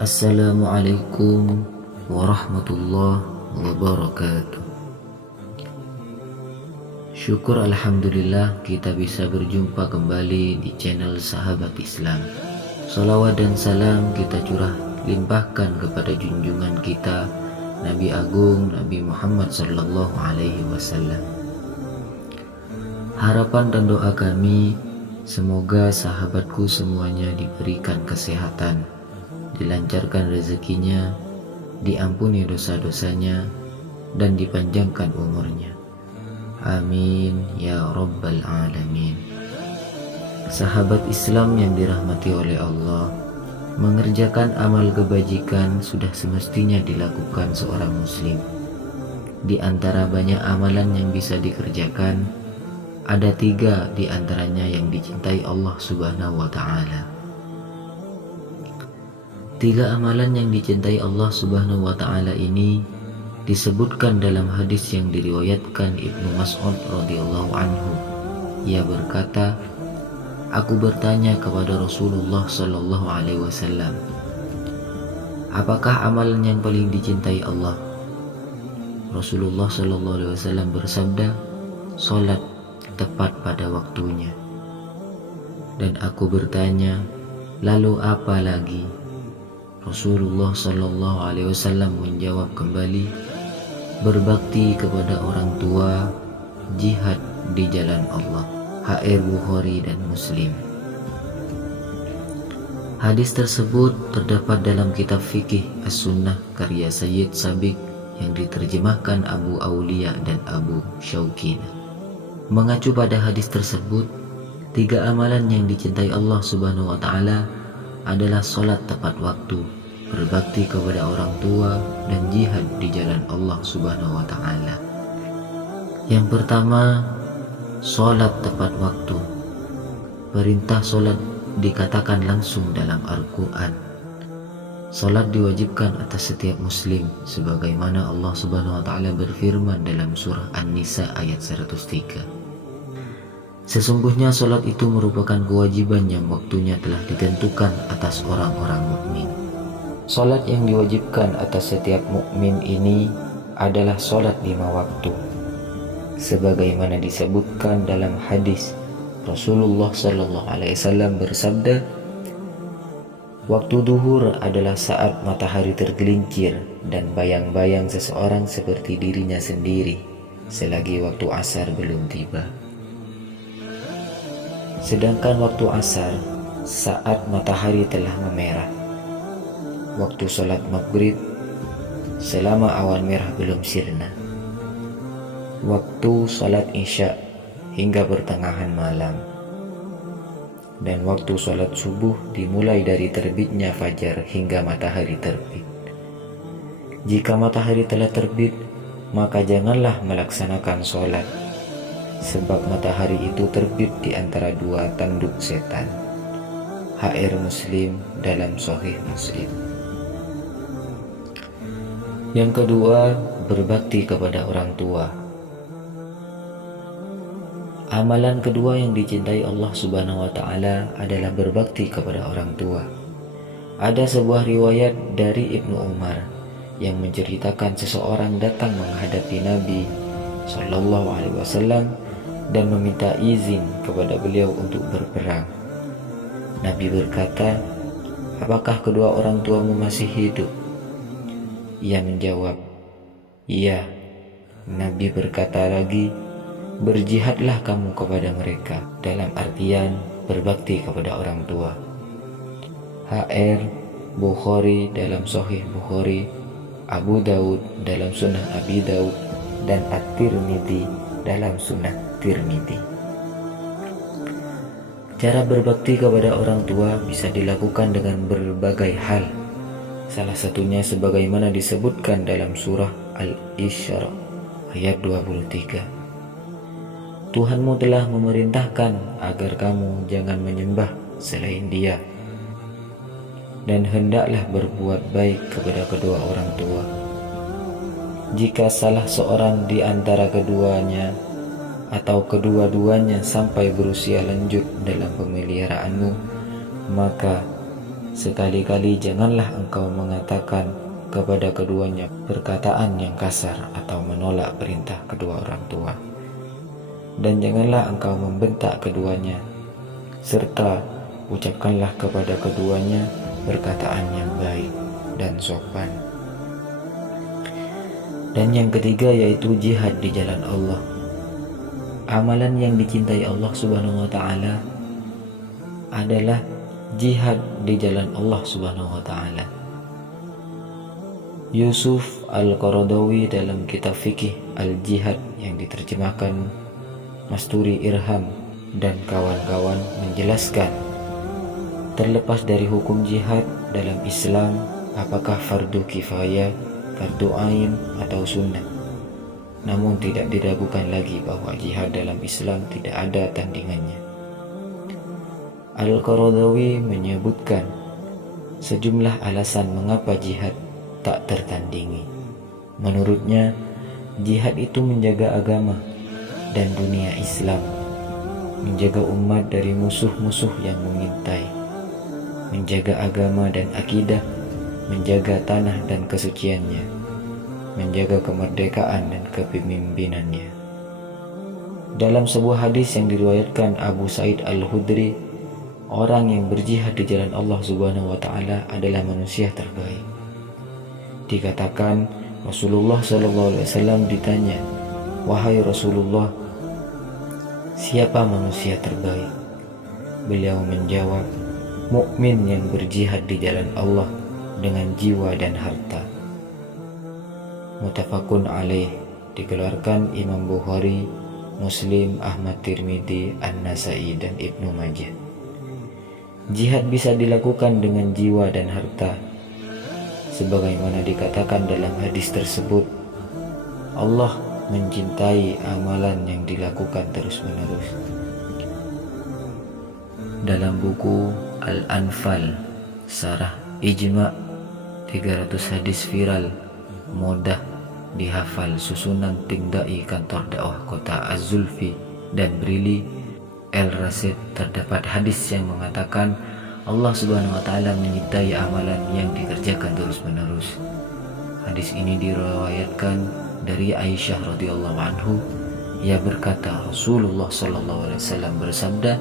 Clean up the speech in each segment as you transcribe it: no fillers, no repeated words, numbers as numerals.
Assalamualaikum warahmatullahi wabarakatuh. Syukur alhamdulillah kita bisa berjumpa kembali di channel Sahabat Islam. Salawat dan salam kita limpahkan kepada junjungan kita Nabi Agung Nabi Muhammad sallallahu alaihi wasallam. Harapan dan doa kami semoga sahabatku semuanya diberikan kesehatan, dilancarkan rezekinya, diampuni dosa-dosanya, dan dipanjangkan umurnya. Amin ya rabbal alamin. Sahabat Islam yang dirahmati oleh Allah, mengerjakan amal kebajikan sudah semestinya dilakukan seorang muslim. Di antara banyak amalan yang bisa dikerjakan, ada 3 di antaranya yang dicintai Allah Subhanahu wa ta'ala. 3 amalan yang dicintai Allah Subhanahu wa ta'ala ini disebutkan dalam hadis yang diriwayatkan Ibnu Mas'ud radhiyallahu anhu. Ia berkata, aku bertanya kepada Rasulullah sallallahu alaihi wasallam, apakah amalan yang paling dicintai Allah? Rasulullah sallallahu alaihi wasallam bersabda, salat tepat pada waktunya. Dan aku bertanya, lalu apa lagi? Rasulullah sallallahu alaihi wasallam menjawab kembali, berbakti kepada orang tua, jihad di jalan Allah. HR Bukhari dan Muslim. Hadis tersebut terdapat dalam kitab fikih As-Sunnah karya Sayyid Sabiq yang diterjemahkan Abu Aulia dan Abu Syauqin. Mengacu pada hadis tersebut, 3 amalan yang dicintai Allah Subhanahu wa ta'ala adalah sholat tepat waktu, berbakti kepada orang tua, dan jihad di jalan Allah Subhanahu wa ta'ala. Yang pertama, sholat tepat waktu. Perintah sholat dikatakan langsung dalam Al-Quran. Sholat diwajibkan atas setiap muslim, sebagaimana Allah Subhanahu wa ta'ala berfirman dalam surah An-Nisa ayat 103. Sesungguhnya sholat itu merupakan kewajiban yang waktunya telah ditentukan atas orang-orang mukmin. Sholat yang diwajibkan atas setiap mukmin ini adalah sholat 5 waktu. Sebagaimana disebutkan dalam hadis, Rasulullah sallallahu alaihi wasallam bersabda, waktu duhur adalah saat matahari tergelincir dan bayang-bayang seseorang seperti dirinya sendiri selagi waktu asar belum tiba. Sedangkan waktu asar saat matahari telah memerah. Waktu sholat maghrib selama awan merah belum sirna. Waktu sholat isya hingga pertengahan malam. Dan waktu sholat subuh dimulai dari terbitnya fajar hingga matahari terbit. Jika matahari telah terbit, maka janganlah melaksanakan sholat, sebab matahari itu terbit di antara 2 tanduk setan. HR Muslim dalam Sahih Muslim. Yang kedua, berbakti kepada orang tua. Amalan kedua yang dicintai Allah Subhanahu wa ta'ala adalah berbakti kepada orang tua. Ada sebuah riwayat dari Ibnu Umar yang menceritakan seseorang datang menghadapi Nabi sallallahu alaihi wasallam dan meminta izin kepada beliau untuk berperang. Nabi berkata, apakah kedua orang tuamu masih hidup? Ia menjawab, iya. Nabi berkata lagi, berjihadlah kamu kepada mereka, dalam artian berbakti kepada orang tua. HR Bukhari dalam Sahih Bukhari, Abu Daud dalam Sunnah Abi Daud, dan At-Tirmidzi dalam Sunnah Tirmidzi. Cara berbakti kepada orang tua bisa dilakukan dengan berbagai hal. Salah satunya sebagaimana disebutkan dalam surah Al-Isra ayat 23. Tuhanmu telah memerintahkan agar kamu jangan menyembah selain Dia, dan hendaklah berbuat baik kepada kedua orang tua. Jika salah seorang di antara keduanya atau kedua-duanya sampai berusia lanjut dalam pemeliharaanmu, maka sekali-kali janganlah engkau mengatakan kepada keduanya perkataan yang kasar atau menolak perintah kedua orang tua. Dan janganlah engkau membentak keduanya, serta ucapkanlah kepada keduanya perkataan yang baik dan sopan. Dan yang ketiga yaitu jihad di jalan Allah. Amalan yang dicintai Allah Subhanahu wa taala adalah jihad di jalan Allah Subhanahu wa taala. Yusuf Al-Qaradawi dalam kitab fikih Al-Jihad yang diterjemahkan Masturi Irham dan kawan-kawan menjelaskan, terlepas dari hukum jihad dalam Islam, apakah fardu kifayah, fardu ain atau sunnah, namun tidak diragukan lagi bahwa jihad dalam Islam tidak ada tandingannya. Al-Qaradawi menyebutkan sejumlah alasan mengapa jihad tak tertandingi. Menurutnya, jihad itu menjaga agama dan dunia Islam, menjaga umat dari musuh-musuh yang mengintai, menjaga agama dan akidah, menjaga tanah dan kesuciannya, menjaga kemerdekaan dan kepemimpinannya. Dalam sebuah hadis yang diriwayatkan Abu Sa'id Al-Khudri, orang yang berjihad di jalan Allah Subhanahu wa taala adalah manusia terbaik. Dikatakan Rasulullah SAW ditanya, "Wahai Rasulullah, siapa manusia terbaik?" Beliau menjawab, "Mukmin yang berjihad di jalan Allah dengan jiwa dan harta." Muttafaqun alaih, dikeluarkan Imam Bukhari, Muslim, Ahmad Tirmidzi, An-Nasai dan Ibnu Majah. Jihad bisa dilakukan dengan jiwa dan harta, sebagaimana dikatakan dalam hadis tersebut. Allah mencintai amalan yang dilakukan terus-menerus. Dalam buku Al-Anfal, Sarah Ijma' 300 hadis viral, mudah dihafal, susunan tim dai kantor dakwah kota Az-Zulfi dan Brili El-Rasid, terdapat hadis yang mengatakan Allah Subhanahu wa taala menyintai amalan yang dikerjakan terus-menerus. Hadis ini diriwayatkan dari Aisyah radhiyallahu anhu. Ia berkata, Rasulullah sallallahu alaihi wasallam bersabda,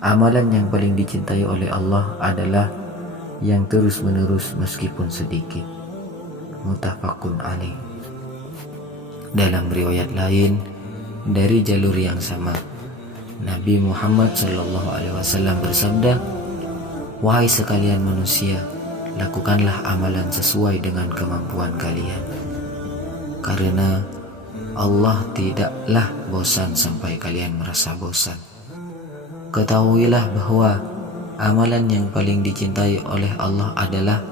amalan yang paling dicintai oleh Allah adalah yang terus-menerus meskipun sedikit. Muttafaqun alaih. Dalam riwayat lain dari jalur yang sama, Nabi Muhammad sallallahu alaihi wasallam bersabda, "Wahai sekalian manusia, lakukanlah amalan sesuai dengan kemampuan kalian, karena Allah tidaklah bosan sampai kalian merasa bosan. Ketahuilah bahwa amalan yang paling dicintai oleh Allah adalah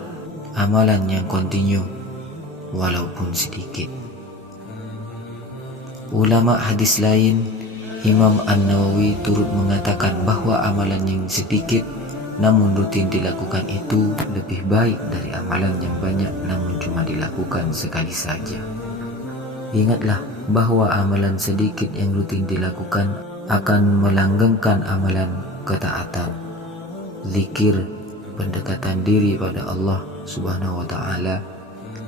amalan yang kontinu walaupun sedikit." Ulama hadis lain, Imam An-Nawawi turut mengatakan bahwa amalan yang sedikit namun rutin dilakukan itu lebih baik dari amalan yang banyak namun cuma dilakukan sekali saja. Ingatlah bahwa amalan sedikit yang rutin dilakukan akan melanggengkan amalan ketaatan, zikir, pendekatan diri pada Allah Subhanahu wa taala,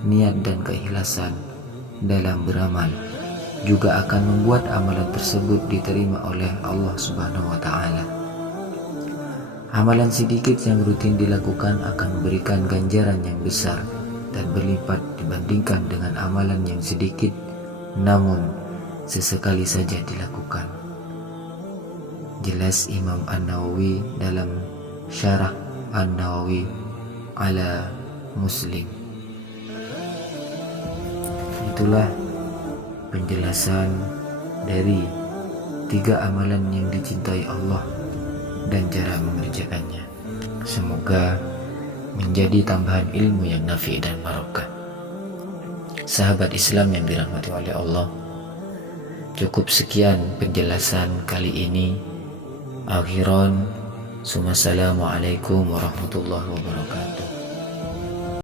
niat dan keikhlasan dalam beramal juga akan membuat amalan tersebut diterima oleh Allah Subhanahu wa taala. Amalan sedikit yang rutin dilakukan akan memberikan ganjaran yang besar dan berlipat dibandingkan dengan amalan yang sedikit namun sesekali saja dilakukan. Jelas Imam An-Nawawi dalam Syarah An-Nawawi ala Muslim. Itulah penjelasan dari 3 amalan yang dicintai Allah dan cara mengerjakannya. Semoga menjadi tambahan ilmu yang nafi dan barokah. Sahabat Islam yang dirahmati oleh Allah, cukup sekian penjelasan kali ini. Akhiran, Assalamualaikum warahmatullahi wabarakatuh.